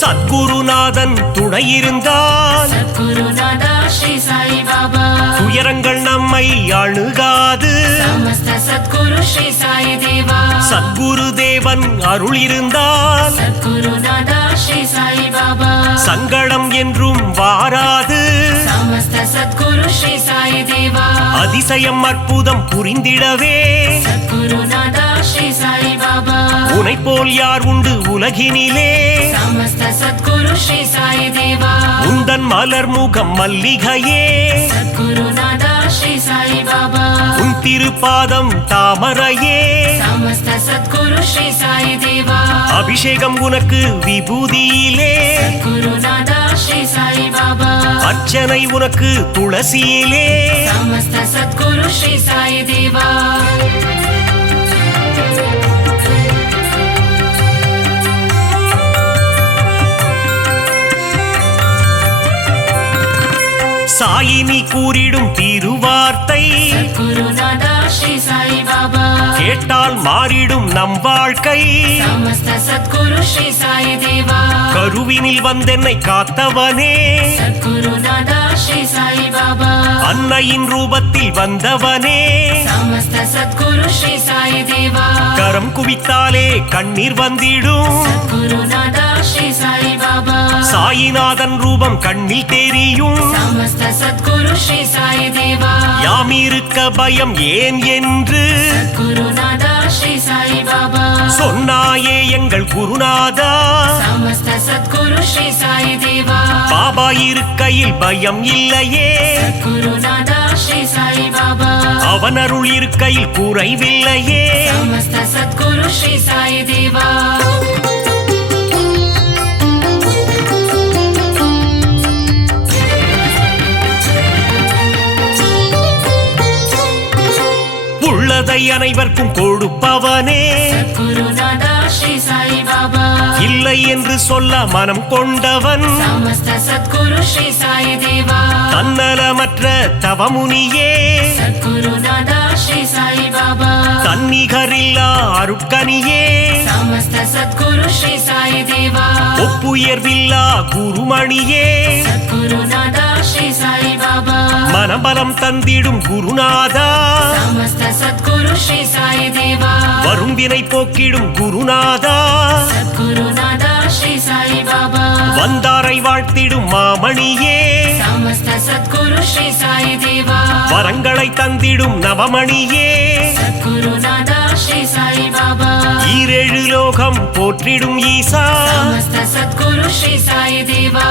சத்குருநாதன் துணை இருந்தால் சத்குருநாத ஸ்ரீ சாய் பாபா துயரங்கள் நம்மை அணுகாது சமஸ்த சத்குரு ஸ்ரீ சாய் தேவா சத்குரு தேவன் அருள் இருந்தால் சத்குருநாதா ஸ்ரீ சாய் பாபா சங்கடம் என்றும் வாராது சமஸ்த சத்குரு ஸ்ரீ சாய் தேவா அதிசயம் அற்புதம் புரிந்திடவே சத்குருநாதா ஸ்ரீ சாய் பாபா உனை போல் யார் உண்டு உலகினிலே சமஸ்த சத்குரு ஸ்ரீ சாய் தேவா உந்தன் மலர் முகம் மல்லிகையே சத்குருநாதா ஸ்ரீ சாய் பாபா உன் திருப்பாதம் தாமரையே சமஸ்த சத்குரு ஸ்ரீ சாய் தேவா அபிஷேகம் உனக்கு விபூதியிலே குருநாதா ஸ்ரீ சாய் பாபா அர்ச்சனை உனக்கு துளசியிலே சமஸ்த சத்குரு ஸ்ரீ சாய் தேவா சாயினி கூறிடும் திருவார்த்தை குருநாதா ஸ்ரீ சாய் பாபா கேட்டால் மாறிடும் நம் வாழ்க்கை சமஸ்த சத்குரு ஸ்ரீ சாய் தேவா கருவினில் வந்தென்னை காத்தவனே குருநாதா ஸ்ரீ சாய் பாபா அன்னையின் ரூபத்தில் வந்தவனே சமஸ்த சத்குரு ஸ்ரீ சாய் தேவா கரம் குவித்தாலே கண்ணீர் வந்திடும் குருநாதா ஸ்ரீ சாய் பாபா சாயிநாதன் ரூபம் கண்ணில் தெரியும் சமஸ்த சத்குரு ஸ்ரீ சாய் தேவா யாம் இருக்க பயம் ஏன் என்று குருநாதா ஸ்ரீ சாய் பாபா சொன்னாயே எங்கள் குருநாதா சமஸ்த சத்குரு ஸ்ரீ சாய் தேவா பாபா இருக்கையில் பயம் இல்லையே குருநாதா ஸ்ரீ சாய் பாபா அவன் அருள் இருக்கையில் குறைவில்லையே சமஸ்த சத்குரு ஸ்ரீ சாய் தேவா உள்ளதை அனைவருக்கும் கொடுப்பவனே குருநாதா ஸ்ரீ சாய் பாபா இல்லை என்று சொல்ல மனம் கொண்டவன் சமஸ்த சத்குரு ஸ்ரீ சாய் தேவா தன்னலமற்ற தவமுனியே குருநாதா ஸ்ரீ சாய் பாபா தன்னிகரில்லா அருட்கனியே சமஸ்த சத்குரு ஸ்ரீ சாய் தேவா ஒப்புயர்வில்லா குருமணியே குருநாதா ஸ்ரீ சாய் பாபா மனபலம் தந்திடும் குருநாதா சமஸ்த சத்குரு ஸ்ரீ சாய் தேவா வரும் வினை போக்கிடும் குருநாதா குருநாதா ஸ்ரீ சாய் பாபா வந்தாரை வாழ்த்திடும் மாமணியே சமஸ்த சத்குரு ஸ்ரீ சாய் தேவா வரங்களை தந்திடும் நவமணியே குருநாதா ஸ்ரீ சாய் பாபா ஈரேழு லோகம் போற்றிடும் ஈசா சமஸ்த சத்குரு ஸ்ரீ சாய் தேவா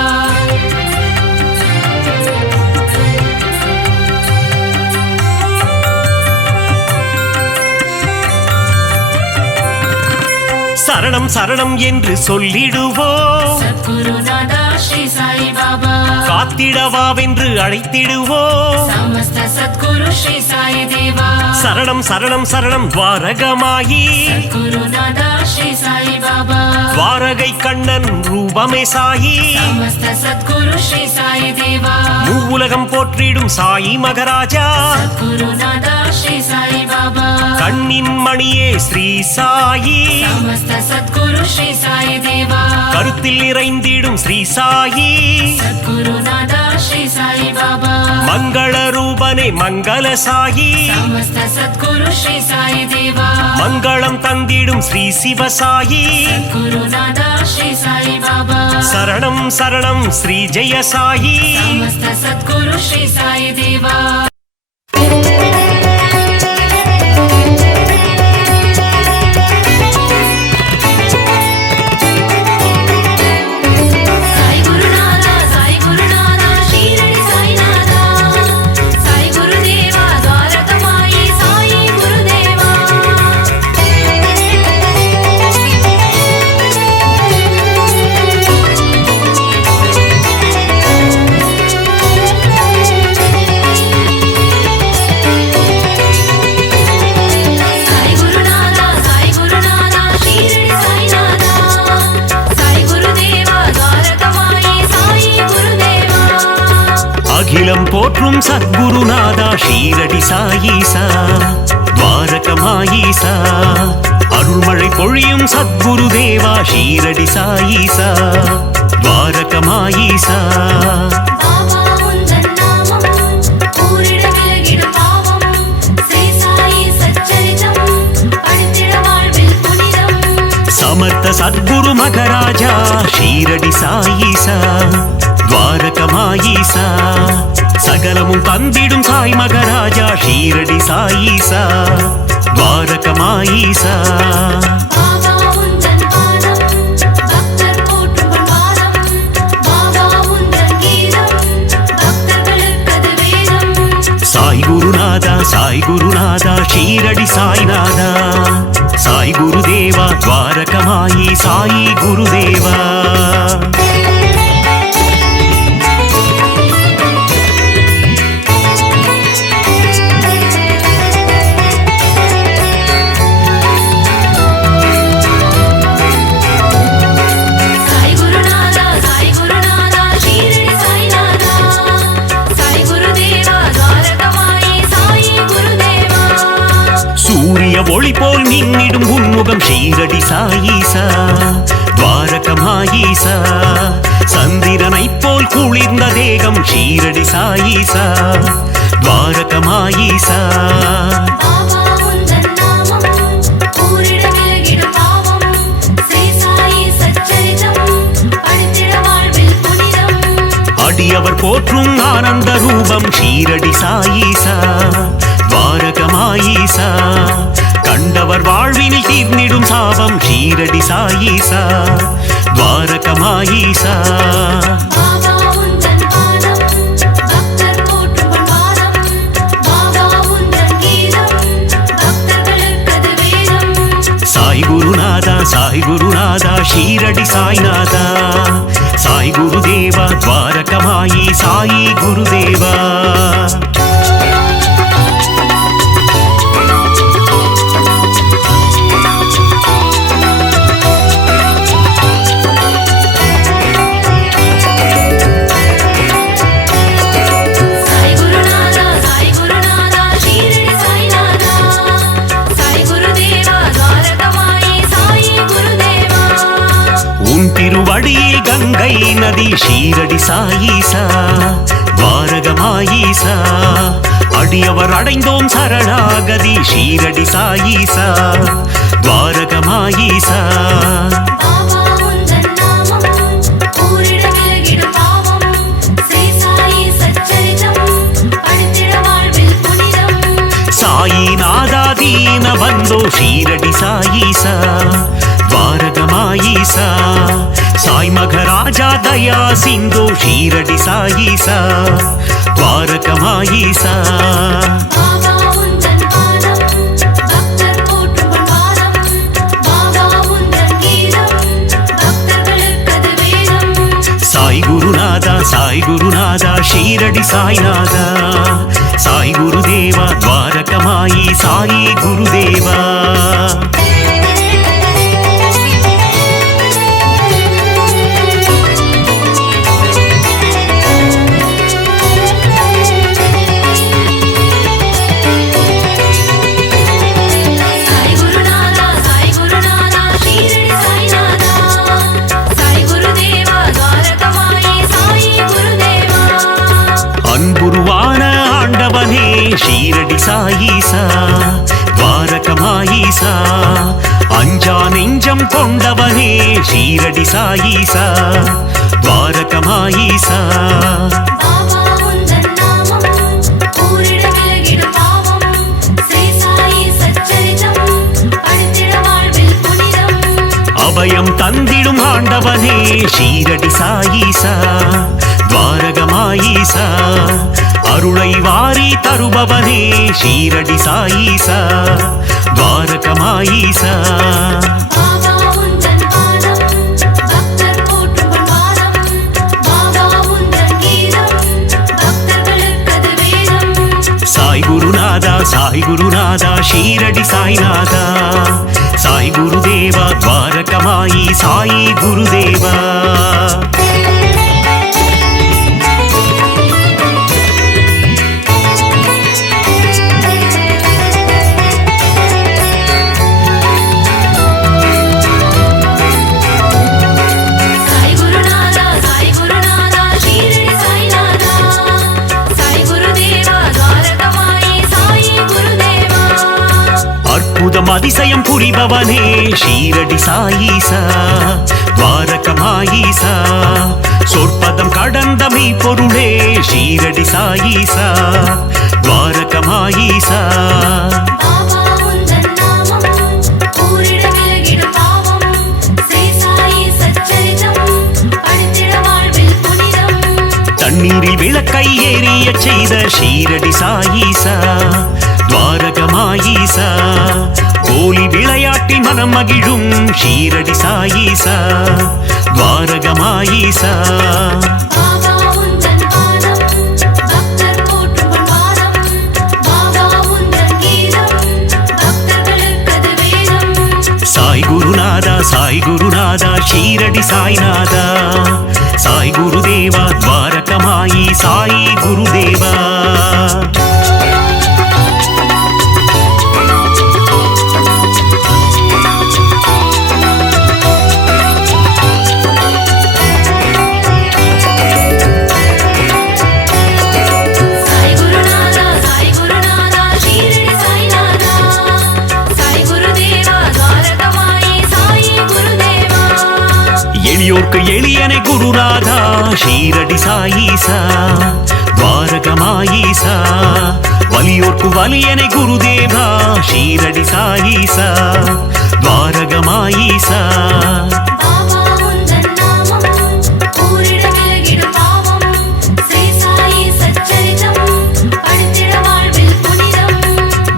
சரணம் சரணம் என்று சொல்லிடுவோம் குருநாதா ஸ்ரீ சாய் பாபா காத்திடவாவென்று அழைத்திடுவோம் சமஸ்த சத்குரு ஸ்ரீ சாய் தேவா சரணம் சரணம் சரணம் துவாரகமாயி குருநாதா ஸ்ரீ சாய் பாபா துவாரகை கண்ணன் ரூபமே சாயி சமஸ்த சத்குரு ஸ்ரீ சாய் தேவா மூவுலகம் போற்றிடும் சாயி மகராஜா குருநாதா ஸ்ரீ சாய் பாபா கண்ணின் மணியே ஸ்ரீ சாயி சமஸ்த சத்குரு ஸ்ரீ சாய் தேவா கருத்தில் நிறைந்திடும் ஸ்ரீ சாயி குருநாதா ஸ்ரீ சாய் பாபா மங்கள ரூபனே மங்கள சாயி சமஸ்த சத்குரு ஸ்ரீ சாய் தேவா மங்களம் தந்திடும் ஸ்ரீ சிவசாயி குருநாதா ஸ்ரீ சாய் பாபா சரணம் சரணம் ஸ்ரீ ஜெய சாயி சமஸ்த சத்குரு ஸ்ரீ சாய் தேவா அகிலம் போற்றும் சத்குருநாதா ஷீரடி சாயீசா துவாரகமாயீசா அருள்மழை பொழியும் சத்குரு தேவா ஷீரடி சாயீசா துவாரகமாயீசா பாபா உந்தன் సమర్థ సద్గురు మగరాజా షీరడి సాయిసా ద్వారకమాయీసా சகலமும் தந்திடும் சாய் மகராஜா ஷீரடி சாயீசா துவாரகமாயீசா சாய் குருநாதா ஷீரடி சாய்நாதா சாய் குருதேவா துவாரகமாயி சாயி குருதேவா ஒளி போல் மின்னிடும் உன்முகம் ஷீரடி சாயீசா துவாரகமாயீசா சந்திரனை போல் குளிர்ந்த தேகம் ஷீரடி சாயீசா துவாரகமாயீசா அடியவர் போற்றும் ஆனந்த ரூபம் ஷீரடி சாயீசா துவாரகமாயீசா கண்டவர் வாழ்வினில் தீர்ந்திடும் சாபம் ஷீரடி சாயீசா துவாரகமாயீசா சாய் குருநாதா ஷீரடி சாய்நாதா சாய் குருதேவா துவாரகமாயி சாயி குருதேவா திருவடியில் கங்கை நதி ஷீரடி சாயீசா துவாரகமாயீசா அடியவர் அடைந்தோம் சரணாகதி ஷீரடி சாயீசா துவாரகமாயீசா சாயிநாதா தீன பந்தோ ஷீரடி சாயீசா துவாரகமாயீசா சாய் மகராஜா தயா சிந்தோ ஷீரடி சாயீசா துவாரகமாயீசா சாய் குருநாதா ஷீரடி சாய்நாதா சாய் குருதேவா துவாரகமாயி சாயி குருதேவா ஷீரடி சாயீசா துவாரகமாயீசா அஞ்சா நெஞ்சம் கொண்டவனே ஷீரடி சாயீசா துவாரகமாயீசா அபயம் தந்திடும் ஆண்டவனே ஷீரடி சாயீசா துவாரகமாயீசா அருளை வாரி தருபவனே ஷீரடி சாயீசா துவாரகமாயீசா சாய் குருநாதா ஷீரடி சாய்நாதா சாய் குருதேவா துவாரகமாயி சாயி குருதேவா அதிசயம் புரிபவனே ஷீரடி சாயீசா துவாரகமாயீசா சொற்பதம் கடந்த மெய்ப்பொருளே ஷீரடி சாயீசா துவாரகமாயீசா தண்ணீரில் விளக்கை ஏறிய செய்த ஷீரடி சாயீசா துவாரகமாயீசா கோலி விளையாட்டில் மனம் மகிழும் ஷீரடி சாயீசா துவாரகமாயீசா சாய் குருநாதா சாய் குருநாதா ஷீரடி சாய்நாதா சாய் குருதேவா துவாரகமாயி சாயி குருதேவா எளியோர்க்கு எளியனை குருநாதா ஷீரடி சாயீசா துவாரகமாயீசா வலியோர்க்கு வலியனை குருதேவா ஷீரடி சாயீசா துவாரகமாயீசா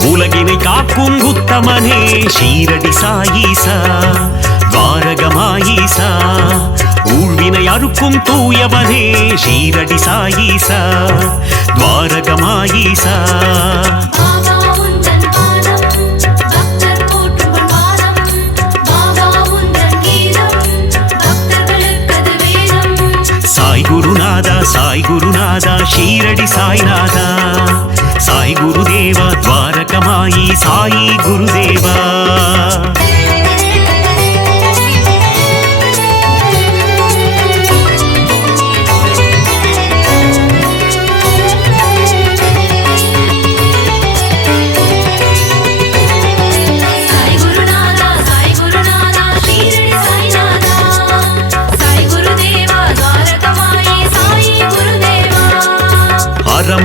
உலகினை காக்கும் உத்தமனே ஷீரடி சாயீசா துவாரகமாயீசா ஊழ்வினை அறுக்கும் தூயவனே ஷீரடி சாயீசா துவாரகமாயீசா சாய் குருநாதா சாய் குருநாதா ஷீரடி சாய்நாதா சாய் குருதேவா துவாரகமாயி சாயி குருதேவா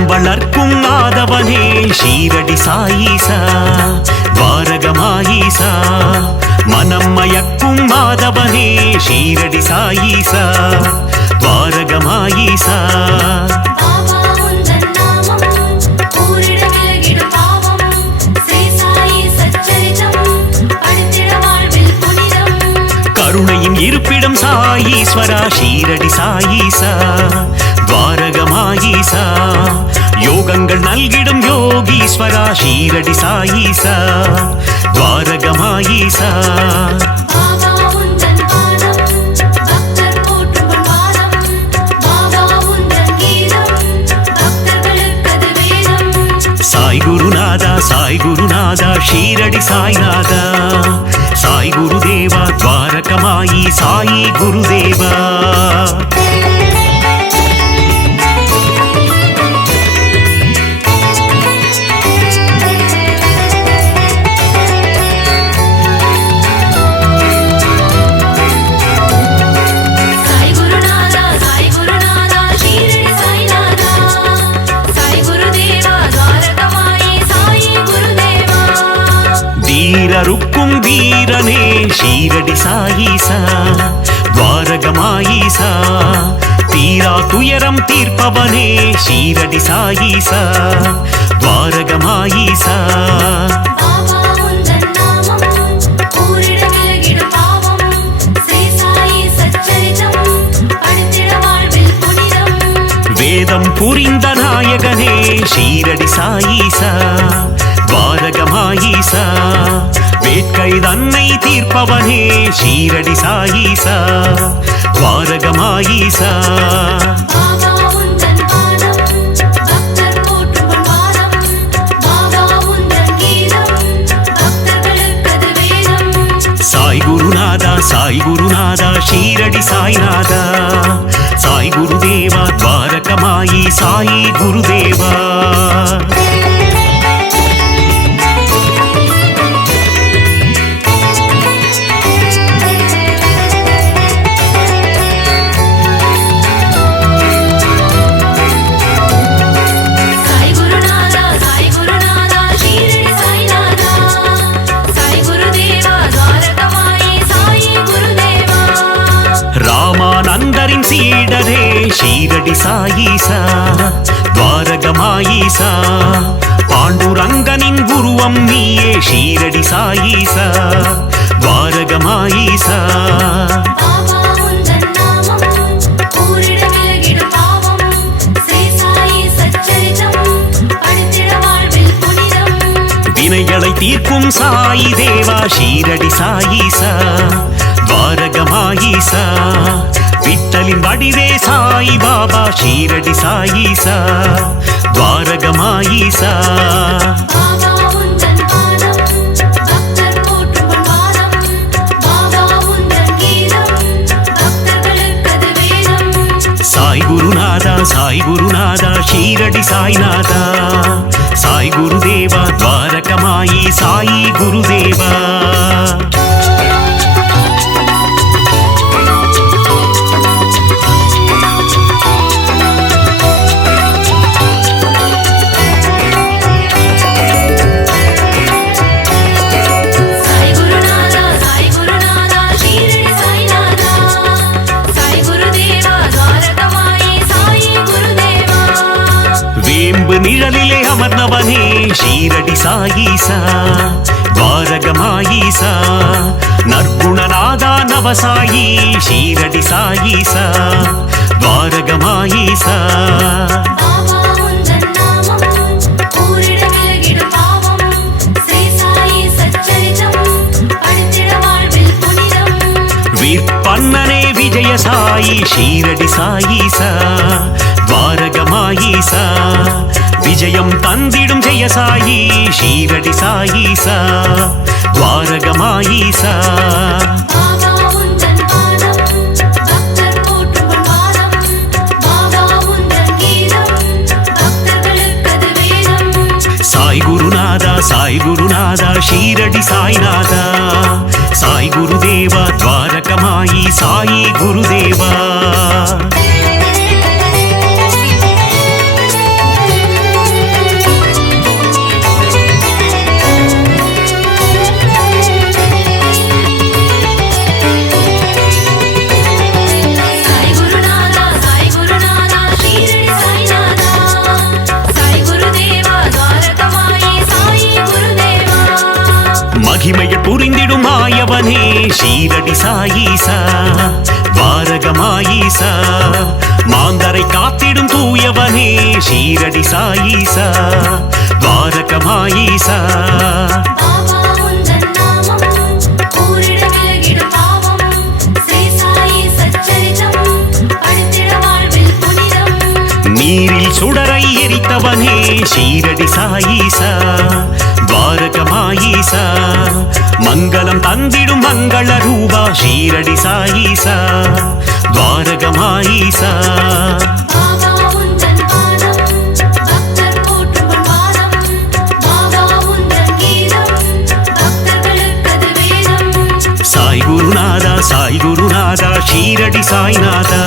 வளர்க்கும் நாதவனே ஷீரடி சாயீசா துவாரகமாயீசா மனம் மயக்கும் மாதவனே ஷீரடி சாயீசா துவாரகமாயீசா கருணையின் இருப்பிடம் சாயீஸ்வரா ஷீரடி சாயீசா துவாரகமாயீசா யோகங்கள் நல்கிடும் யோகீஸ்வரா ஷீரடி சாயீசா துவாரகமாயீசா சாய் குருநாதா சாய் குருநாதா ஷீரடி சாய்நாதா சாய் குருதேவா துவாரகமாயி சாயி குருதேவா சாய் குருநாதா சாய் குருநாதா ஷீரடி சாய்நாதா சாய் குருதேவா துவாரகமாயி சாயி குருதேவா. சாய் குருதேவா துவாரகமாயி சாயி குருதேவா. சாய் குருநாதா சாய் குருநாதா ஷீரடி சாய்நாதா சாய் குருதேவா தீரருக்கும் வீரனே ஷீரடி சாயீசா துவாரகமாயீசா தீரா துயரம் தீர்ப்பவனே ஷீரடி சாயீசா துவாரகமாயீசா வேதம் புரிந்த நாயகனே ஷீரடி சாயீசா துவாரகமாயீசா வேட்கை தன்னை தீர்ப்பவனே ஷீரடி சாயீசா துவாரகமாயீசா சாய் குருநாதா சாய் குருநாதா ஷீரடி சாய்நாதா சாய் குருதேவா துவாரகமாயி சாயி குருதேவா. சாயீசா துவாரகமாயீசா பாண்டுரங்கனின் உருவம் நீயே ஷீரடி சாயீசா துவாரகமாயீசா வினைகளை தீர்க்கும் சாயி தேவா ஷீரடி சாயீசா துவாரகமாயீசா விட்டலின் வடிவே சாயி பாபா ஷீரடி சாயீசா துவாரகமாயீசா சாய் குருநாதா சாய் குருநாதா ஷீரடி சாய்நாதா சாய் குருதேவா துவாரகமாயி சாயி குருதேவா நிழலிலே அமர்ந்தவனே ஷீரடி சாயீசா துவாரகமாயீசா நற்குணநாதா நவசாயி ஷீரடி சாயீசா துவாரகமாயீசா வீர்பன்னனே விஜய சாயி ஷீரடி சாயீசா துவாரகமாயீசா விஜயம் தந்திடும் ஜெய சாயி ஷீரடி சாயீசா துவாரகமாயீசா சாய் குருநாதா சாய் குருநாதா ஷீரடி சாய்நாதா சாய் குருதேவா துவாரகமாயி சாயி குருதேவா மகிமையை புரிந்திடும் மாயவனே ஷீரடி சாயீசா துவாரகமாயீசா மாந்தரை காத்திடும் தூயவனே ஷீரடி சாயீசா துவாரகமாயீசா நீரில் சுடரை எரித்தவனே ஷீரடி சாயீசா துவாரகமாயீசா மங்களம் தந்திடும் மங்கள ரூபா ஷீரடி சாயீசா துவாரகமாயீசா சாய் குருநாதா சாய் குருநாதா ஷீரடி சாய்நாதா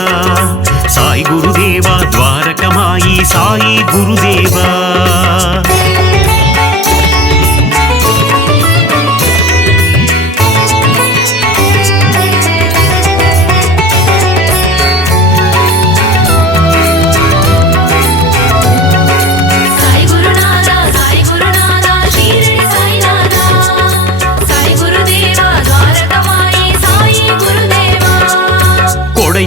சாய் குருதேவா துவாரகமாயி சாயி குருதேவா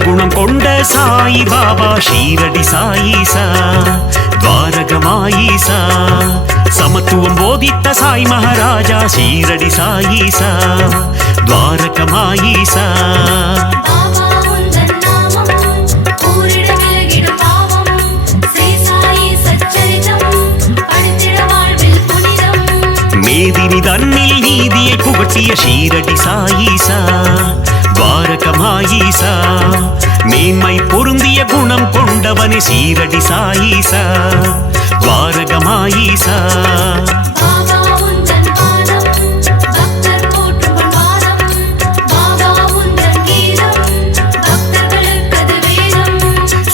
குணம் கொண்ட சாயி பாபா ஷீரடி சாயீசா துவாரகமாயீசா சமத்துவம் போதித்த சாய் மகாராஜா ஷீரடி சாயீசா துவாரகமாயீசா மேதினி தன்னில் நீதியை புகட்டிய ஷீரடி சாயீசா துவாரகமாயீசா மேன்மை பொருந்திய குணம் கொண்டவனே ஷீரடி சாயீசா துவாரகமாயீசா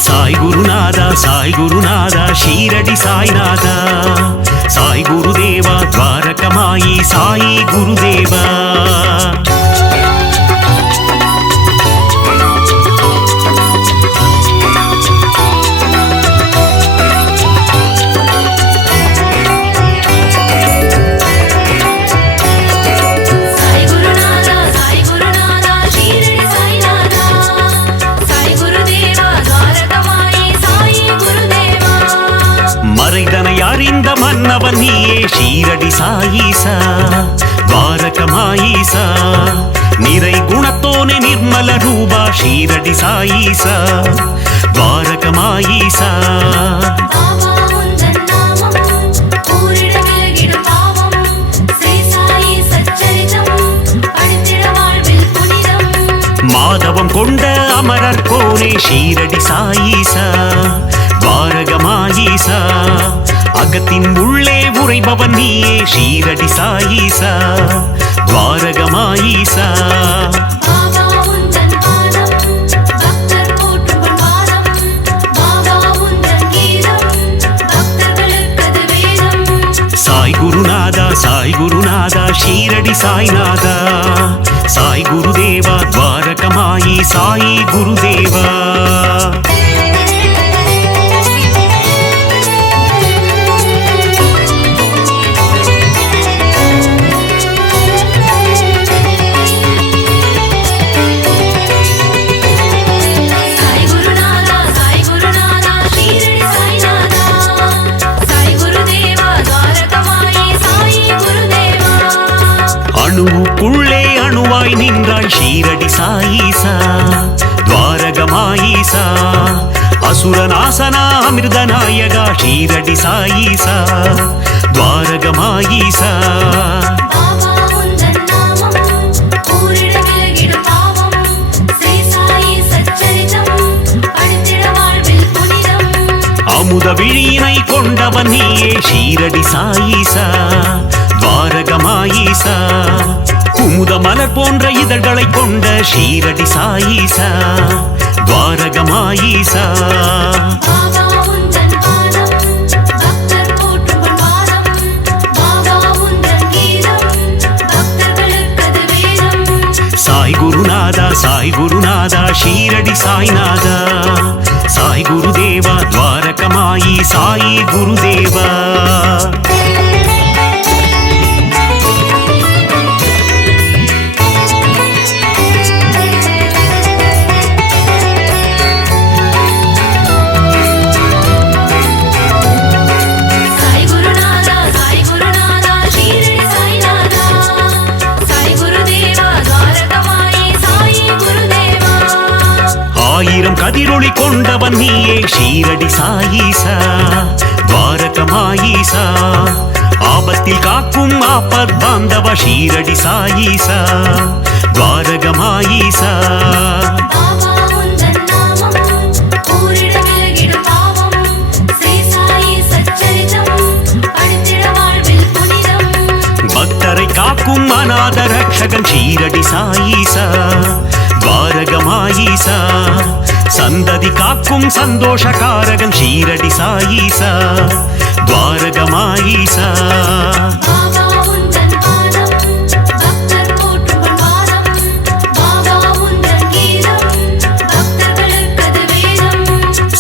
சாய் குருநாதா சாய் குருநாதா ஷீரடி சாய்நாதா சாய் குருதேவா துவாரகமாயி சாயி குருதேவா இதனை அறிந்த மன்னவன் நீயே ஷீரடி சாயீசா துவாரகமாயீசா நிறை குணத்தோனே நிர்மல ரூபா ஷீரடி சாயீசா துவாரகமாயீசா மாதவம் கொண்ட அமரர் கோனே ஷீரடி சாயீசா துவாரகமாயீசா அகத்தின் உள்ளே உறைபவன் நீயே ஷீரடி சாயீசா துவாரகமாயீசா சாய் குருநாதா சாய் குருநாதா ஷீரடி சாய்நாதா சாய் குருதேவா துவாரகமாயி சாயி குருதேவா அணுவுக்குள்ளே அணுவாய் நின்றாய் ஷீரடி சாயீசா துவாரகமாயீசா அசுரநாசனா அமிர்தநாயகா ஷீரடி சாயீசா துவாரகமாயீசா அமுத விழியினை கொண்டவன் நீயே ஷீரடி சாயீசா துவாரகமாயீசா குமுத மலர் போன்ற இதழ்களை கொண்ட ஷீரடி சாயீசா துவாரகமாயீசா சாய் குருநாதா சாய் குருநாதா ஷீரடி சாய்நாதா சாய் குருதேவா துவாரகமாயி சாயி குருதேவா ஆயிரம் கதிரொளி கொண்டவன் நீயே ஷீரடி சாயீசா துவாரகமாயீசா ஆபத்தில் காக்கும் ஆபத் பாந்தவ ஷீரடி சாயீசா துவாரகமாயீசா பக்தரை காக்கும் அநாத ரக்ஷகன் ஷீரடி சாயீசா துவாரகமாயீசா சந்ததி காக்கும் சந்தோஷகாரகன் ஷீரடி சாயீசா துவாரகமாயீசா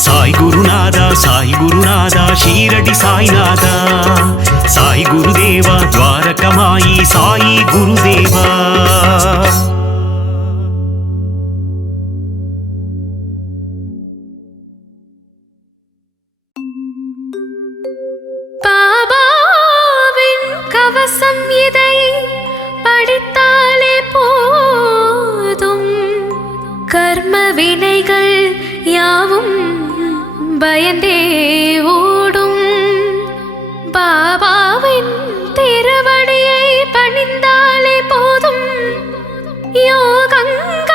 சாய் குருநாதா சாய் குருநாதா ஷீரடி சாய்நாதா சாய் குருதேவா துவாரகமாயி சாயி குருதேவா கவசம் இதை படித்தாலே போதும் கர்ம வினைகள் யாவும் பயந்தே ஓடும் பாபாவின் திருவடியை பணிந்தாலே போதும் யோகங்கள்